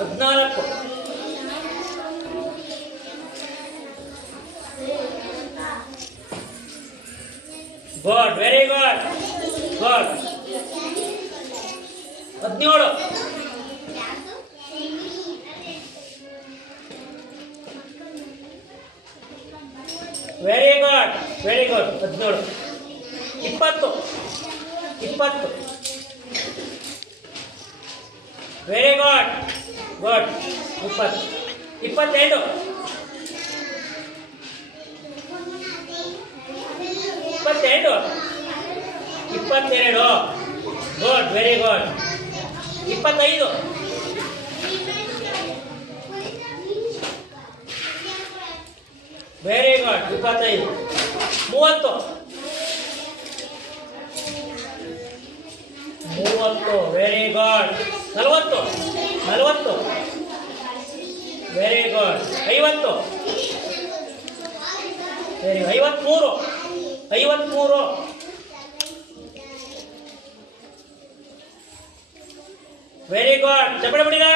ಹದಿನಾಲ್ಕು good very good good ಹದಿನೇಳು very good very good ಹದಿನೇಳು ಇಪ್ಪತ್ತು ಇಪ್ಪತ್ತು ವೆರಿ ಗುಡ್ ಗುಡ್ ಇಪ್ಪತ್ತು ಇಪ್ಪತ್ತೆರಡು ಇಪ್ಪತ್ತೆರಡು ಇಪ್ಪತ್ತೆರಡು ಗುಡ್ ವೆರಿ ಗುಡ್ ಇಪ್ಪತ್ತೈದು ವೆರಿ ಗುಡ್ ಇಪ್ಪತ್ತೈದು ಮೂವತ್ತು ಮೂವತ್ತು ವೆರಿ ಗುಡ್ ನಲವತ್ತು ನಲವತ್ತು. ವೆರಿ ಗುಡ್ ಐವತ್ತು. ವೆರಿ ಐವತ್ಮೂರು. ಐವತ್ಮೂರು. Very good ಚಪ್ಪಡಿ ಬಿಡಿದ